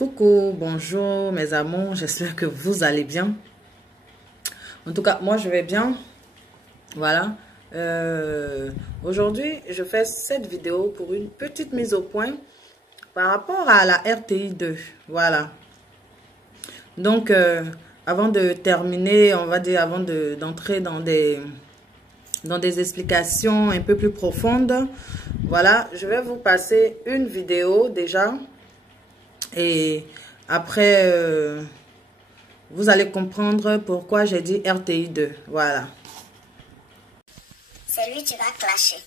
Coucou, bonjour mes amours, j'espère que vous allez bien. En tout cas, moi je vais bien. Voilà. Aujourd'hui, je fais cette vidéo pour une petite mise au point par rapport à la RTI 2. Voilà. Donc, avant de terminer, on va dire, avant d'entrer dans des explications un peu plus profondes, voilà, je vais vous passer une vidéo déjà. Et après, vous allez comprendre pourquoi j'ai dit RTI 2. Voilà. C'est lui qui va clasher.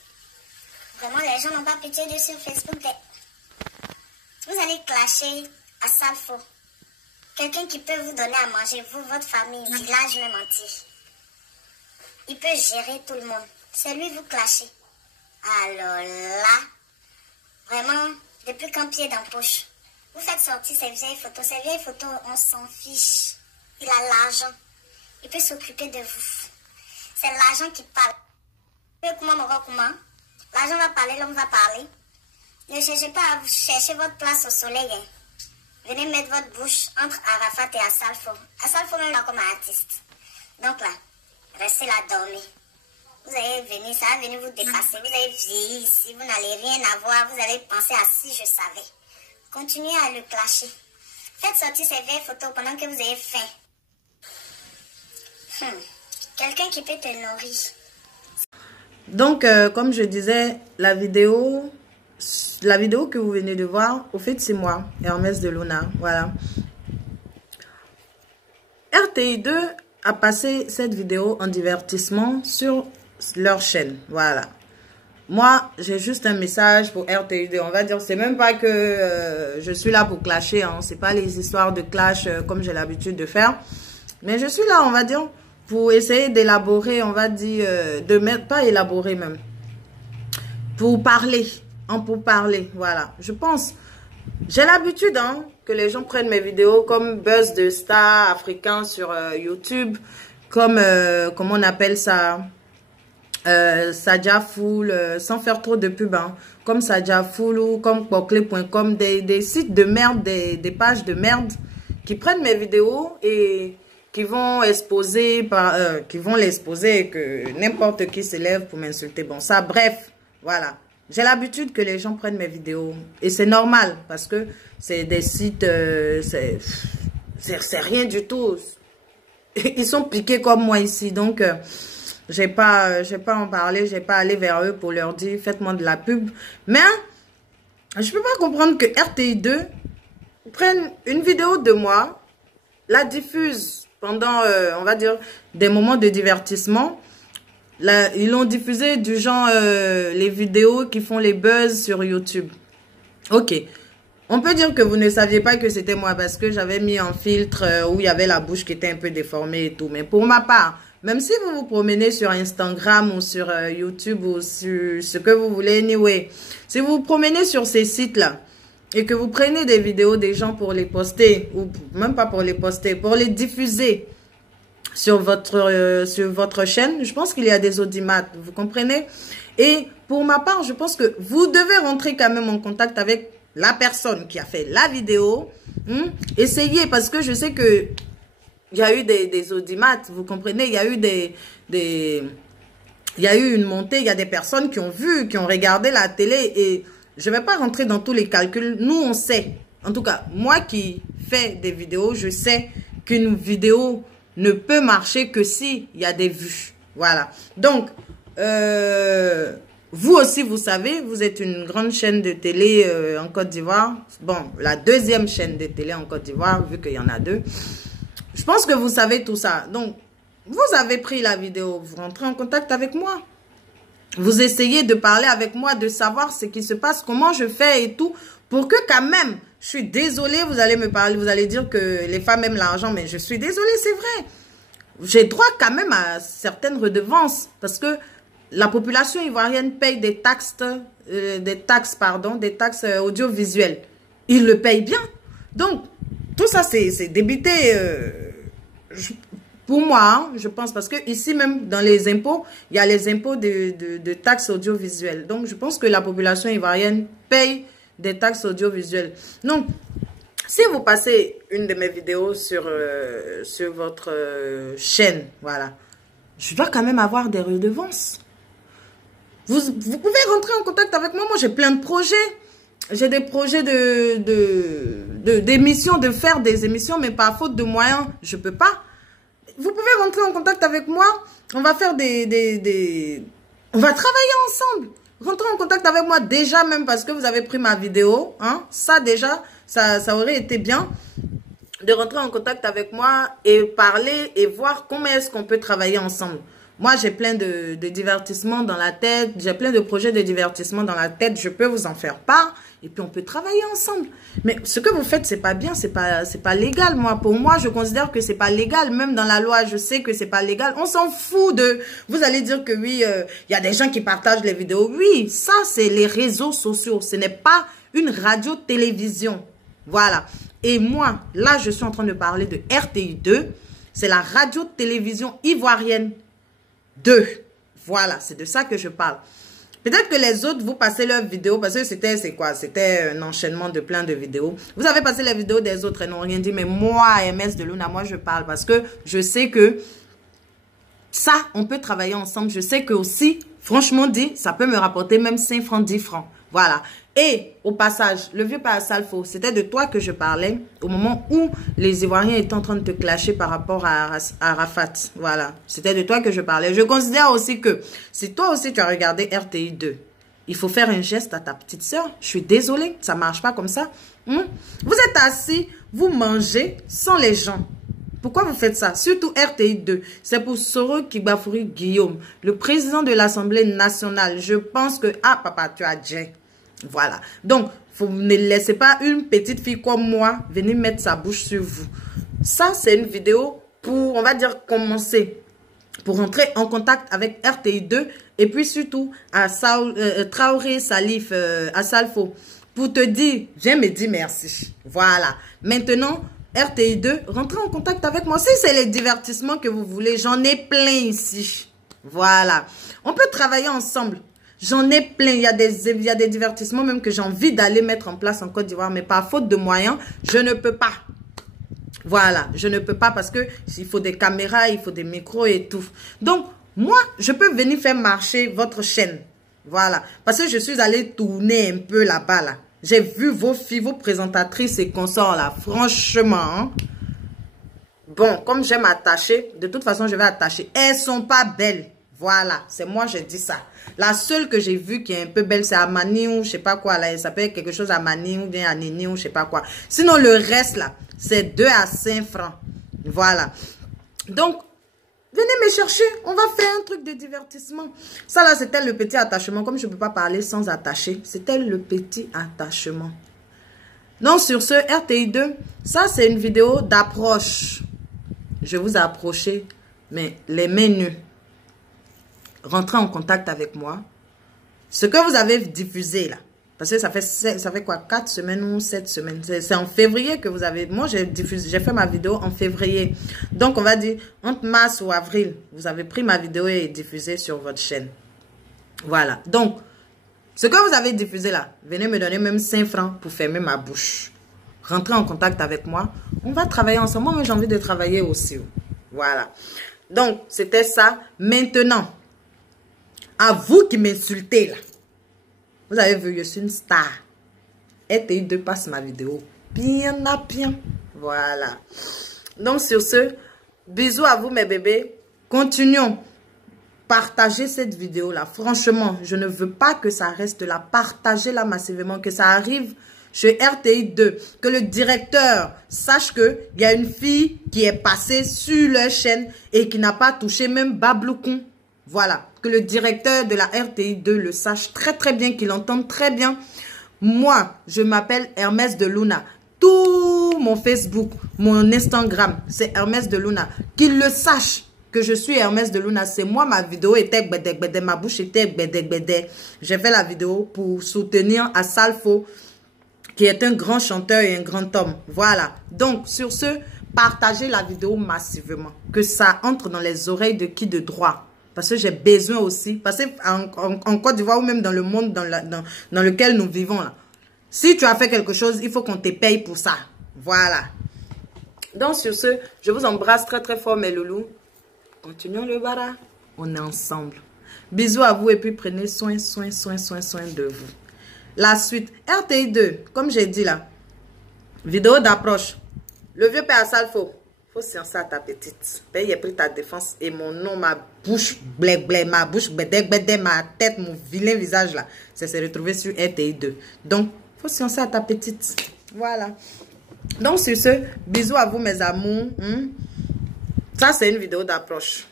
Vraiment, les gens n'ont pas pitié de sur Facebook. Vous allez clasher à Salfo. Quelqu'un qui peut vous donner à manger, vous, votre famille, village même entier. Il peut gérer tout le monde. C'est lui vous clashez. Alors là, vraiment, depuis quand pied dans poche. Vous faites sortir ces vieilles photos. Ces vieilles photos, on s'en fiche. Il a l'argent. Il peut s'occuper de vous. C'est l'argent qui parle. L'argent va parler, l'homme va parler. Ne cherchez pas à vous chercher votre place au soleil. Hein. Venez mettre votre bouche entre Arafat et Assalfo. Assalfo même là comme artiste. Donc là, restez là dormir. Vous allez venir, ça va venir vous dépasser. Vous allez vieillir ici, vous n'allez rien avoir. Vous allez penser à si je savais. Continuez à le clasher. Faites sortir ces vieilles photos pendant que vous avez faim. Quelqu'un qui peut te nourrir. Donc, comme je disais, la vidéo que vous venez de voir, au fait, c'est moi, Hermès de Luna. Voilà. RTI 2 a passé cette vidéo en divertissement sur leur chaîne. Voilà. Moi, j'ai juste un message pour RTI 2. On va dire, c'est même pas que je suis là pour clasher. Hein. C'est pas les histoires de clash comme j'ai l'habitude de faire. Mais je suis là, on va dire, pour essayer d'élaborer, on va dire, pas élaborer même. Pour parler. Pour parler, voilà. Je pense, j'ai l'habitude hein, que les gens prennent mes vidéos comme buzz de stars africains sur YouTube. Comme, comment on appelle ça? Sadia Full, sans faire trop de pub, hein, comme Sadia Full ou comme Poclé.com, des sites de merde, des pages de merde qui prennent mes vidéos et qui vont exposer, qui vont l'exposer et que n'importe qui se lève pour m'insulter. Bon, ça, bref, voilà. J'ai l'habitude que les gens prennent mes vidéos et c'est normal parce que c'est des sites, c'est rien du tout. Ils sont piqués comme moi ici, donc... j'ai pas en parler, j'ai pas allé vers eux pour leur dire faites-moi de la pub. Mais je peux pas comprendre que RTI 2 prenne une vidéo de moi, la diffuse pendant, on va dire, des moments de divertissement. Là, ils l'ont diffusé du genre les vidéos qui font les buzz sur YouTube. Ok. On peut dire que vous ne saviez pas que c'était moi parce que j'avais mis un filtre où il y avait la bouche qui était un peu déformée et tout. Mais pour ma part, même si vous vous promenez sur Instagram ou sur YouTube ou sur ce que vous voulez, anyway, si vous vous promenez sur ces sites-là et que vous prenez des vidéos des gens pour les poster, ou même pas pour les poster, pour les diffuser sur votre chaîne, je pense qu'il y a des audimates, vous comprenez? Et pour ma part, je pense que vous devez rentrer quand même en contact avec la personne qui a fait la vidéo. Essayez, parce que je sais que il y a eu des audimates, vous comprenez? Il y a eu il y a eu une montée, il y a des personnes qui ont vu, qui ont regardé la télé et je ne vais pas rentrer dans tous les calculs. Nous, on sait. En tout cas, moi qui fais des vidéos, je sais qu'une vidéo ne peut marcher que s'il y a des vues. Voilà. Donc, vous aussi, vous savez, vous êtes une grande chaîne de télé en Côte d'Ivoire. Bon, la deuxième chaîne de télé en Côte d'Ivoire, vu qu'il y en a deux. Je pense que vous savez tout ça. Donc, vous avez pris la vidéo, vous rentrez en contact avec moi. Vous essayez de parler avec moi, de savoir ce qui se passe, comment je fais et tout, pour que quand même, je suis désolée, vous allez me parler, vous allez dire que les femmes aiment l'argent, mais je suis désolée, c'est vrai. J'ai droit quand même à certaines redevances, parce que la population ivoirienne paye des taxes audiovisuelles. Ils le payent bien. Donc, tout ça, c'est débité, pour moi, hein, je pense, parce que ici même, dans les impôts, il y a les impôts de taxes audiovisuelles. Donc, je pense que la population ivoirienne paye des taxes audiovisuelles. Donc, Si vous passez une de mes vidéos sur votre chaîne, voilà, je dois quand même avoir des redevances. Vous pouvez rentrer en contact avec moi. Moi, j'ai plein de projets. J'ai des projets d'émissions, de faire des émissions, mais par faute de moyens, je peux pas. Vous pouvez rentrer en contact avec moi. On va faire on va travailler ensemble. Rentrez en contact avec moi déjà, même parce que vous avez pris ma vidéo. Hein? Ça, déjà, ça aurait été bien de rentrer en contact avec moi et parler et voir comment est-ce qu'on peut travailler ensemble. Moi, j'ai plein de divertissements dans la tête. J'ai plein de projets de divertissement dans la tête. Je peux vous en faire part. Et puis, on peut travailler ensemble. Mais ce que vous faites, c'est pas bien. C'est pas légal. Pour moi, je considère que c'est pas légal. Même dans la loi, je sais que c'est pas légal. On s'en fout de... Vous allez dire que oui, y a des gens qui partagent les vidéos. Oui, ça, c'est les réseaux sociaux. Ce n'est pas une radio-télévision. Voilà. Et moi, là, je suis en train de parler de RTI2. C'est la radio-télévision ivoirienne 2. Voilà, c'est de ça que je parle. Peut-être que les autres, vous passez leurs vidéos, parce que c'était un enchaînement de plein de vidéos. Vous avez passé les vidéos des autres et n'ont rien dit, mais moi, MS de Luna, moi, je parle parce que je sais que ça, on peut travailler ensemble. Je sais que aussi, franchement dit, ça peut me rapporter même 5 francs, 10 francs. Voilà. Et au passage, le vieux père Salfo, c'était de toi que je parlais au moment où les Ivoiriens étaient en train de te clasher par rapport à Arafat. Voilà, c'était de toi que je parlais. Je considère aussi que si toi aussi tu as regardé RTI 2, il faut faire un geste à ta petite soeur. Je suis désolée, ça ne marche pas comme ça. Vous êtes assis, vous mangez sans les gens. Pourquoi vous faites ça? Surtout RTI 2. C'est pour Soro Kibafouri Guillaume, le président de l'Assemblée nationale. Je pense que... Ah, papa, tu as dit... Voilà. Donc, vous ne laissez pas une petite fille comme moi venir mettre sa bouche sur vous. Ça, c'est une vidéo pour, on va dire, commencer. Pour entrer en contact avec RTI2 et puis surtout à Traoré Salif, à Salfo. Pour te dire, viens me dire merci. Voilà. Maintenant, RTI2, rentrez en contact avec moi. Si c'est les divertissements que vous voulez, j'en ai plein ici. Voilà. On peut travailler ensemble. J'en ai plein. Il y a des divertissements même que j'ai envie d'aller mettre en place en Côte d'Ivoire. Mais par faute de moyens, je ne peux pas. Voilà. Je ne peux pas parce que il faut des caméras, il faut des micros et tout. Donc, moi, je peux venir faire marcher votre chaîne. Voilà. Parce que je suis allée tourner un peu là-bas, là. J'ai vu vos filles, vos présentatrices et consorts, là. Franchement, hein. Bon, comme j'aime attacher, de toute façon, je vais attacher. Elles sont pas belles. Voilà, c'est moi, je dis ça. La seule que j'ai vue qui est un peu belle, c'est Amani ou je sais pas quoi. Là, elle s'appelle quelque chose Amani ou bien Anini ou je sais pas quoi. Sinon, le reste, là, c'est 2 à 5 francs. Voilà. Donc, venez me chercher. On va faire un truc de divertissement. Ça, là, c'était le petit attachement. Comme je ne peux pas parler sans attacher, c'était le petit attachement. Donc, sur ce, RTI2, ça, c'est une vidéo d'approche. Je vous ai approché, mais les mains nues. Rentrez en contact avec moi. Ce que vous avez diffusé là, parce que ça fait quoi, 4 semaines ou 7 semaines. C'est en février que vous avez... Moi, j'ai fait ma vidéo en février. Donc, on va dire, entre mars ou avril, vous avez pris ma vidéo et diffusé sur votre chaîne. Voilà. Donc, ce que vous avez diffusé là, venez me donner même 5 francs pour fermer ma bouche. Rentrez en contact avec moi. On va travailler ensemble. Moi, j'ai envie de travailler aussi. Voilà. Donc, c'était ça. Maintenant... À vous qui m'insultez là. Vous avez vu, je suis une star. RTI2 passe ma vidéo. Bien à bien. Voilà. Donc sur ce, bisous à vous mes bébés. Continuons. Partagez cette vidéo là. Franchement, je ne veux pas que ça reste là. Partagez-la massivement. Que ça arrive chez RTI2. Que le directeur sache qu'il y a une fille qui est passée sur leur chaîne et qui n'a pas touché même Babloukoun. Voilà, que le directeur de la RTI2 le sache très très bien, qu'il entende très bien. Moi, je m'appelle Hermès de Luna. Tout mon Facebook, mon Instagram, c'est Hermès de Luna. Qu'il le sache que je suis Hermès de Luna. C'est moi, ma vidéo était gbedek gbedek, ma bouche était gbedek gbedek. J'ai fait la vidéo pour soutenir Salfo, qui est un grand chanteur et un grand homme. Voilà, donc sur ce, partagez la vidéo massivement. Que ça entre dans les oreilles de qui de droit. Parce que j'ai besoin aussi. Parce qu'en Côte d'Ivoire ou même dans le monde dans lequel nous vivons là. Si tu as fait quelque chose, il faut qu'on te paye pour ça. Voilà. Donc, sur ce, je vous embrasse très, très fort, mes loulous. Continuons le bara. On est ensemble. Bisous à vous et puis prenez soin de vous. La suite, RTI 2, comme j'ai dit là, vidéo d'approche. Le vieux père Salfo, faut sciencer à ta petite. Ben, il a pris ta défense et mon nom, ma bouche, blé, ma bouche, bédé, ma tête, mon vilain visage là, ça s'est retrouvé sur RTI 2. Donc, faut sciencer à ta petite. Voilà. Donc, sur ce, bisous à vous, mes amours. Ça, c'est une vidéo d'approche.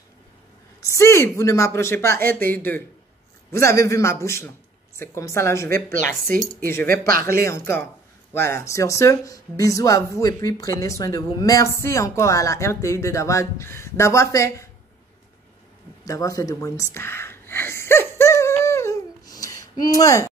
Si vous ne m'approchez pas RTI 2, vous avez vu ma bouche, non? C'est comme ça, là, je vais placer et je vais parler encore. Voilà. Sur ce, bisous à vous et puis prenez soin de vous. Merci encore à la RTI 2 d'avoir fait de moi une star. Mouais.